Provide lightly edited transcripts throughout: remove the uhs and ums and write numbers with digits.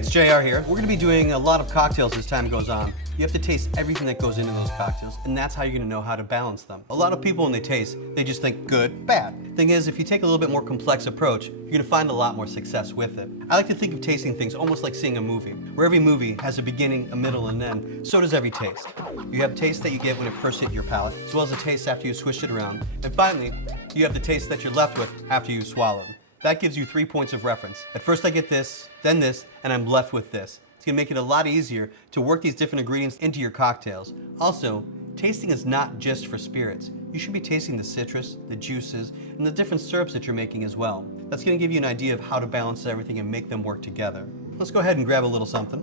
it's JR here. We're gonna be doing a lot of cocktails as time goes on. You have to taste everything that goes into those cocktails, and that's how you're gonna know how to balance them. A lot of people, when they taste, they just think good, bad. Thing is, if you take a little bit more complex approach, you're gonna find a lot more success with it. I like to think of tasting things almost like seeing a movie, where every movie has a beginning, a middle, and an end. So does every taste. You have taste that you get when it first hit your palate, as well as a taste after you swish it around. And finally, you have the taste that you're left with after you swallow. That gives you 3 points of reference. At first I get this, and I'm left with this. It's gonna make it a lot easier to work these different ingredients into your cocktails. Also, tasting is not just for spirits. You should be tasting the citrus, the juices, and the different syrups that you're making as well. That's gonna give you an idea of how to balance everything and make them work together. Let's go ahead and grab a little something.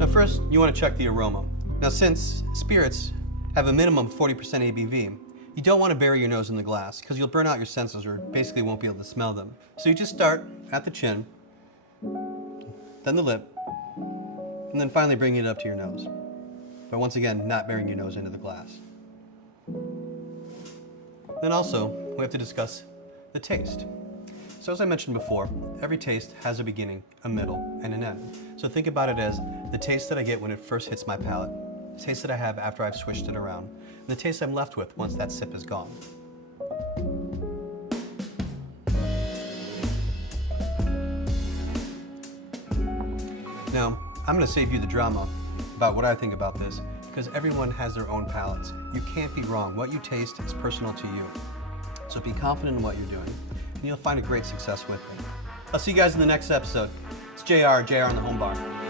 Now first, you wanna check the aroma. Now since spirits have a minimum 40% ABV, you don't want to bury your nose in the glass because you'll burn out your senses or basically won't be able to smell them. So you just start at the chin, then the lip, and then finally bring it up to your nose. But once again, not burying your nose into the glass. Then also, we have to discuss the taste. So as I mentioned before, every taste has a beginning, a middle, and an end. So think about it as the taste that I get when it first hits my palate, the taste that I have after I've swished it around, and the taste I'm left with once that sip is gone. Now, I'm going to save you the drama about what I think about this, because everyone has their own palates. You can't be wrong. What you taste is personal to you. So be confident in what you're doing, and you'll find a great success with it. I'll see you guys in the next episode. It's JR on the Home Bar.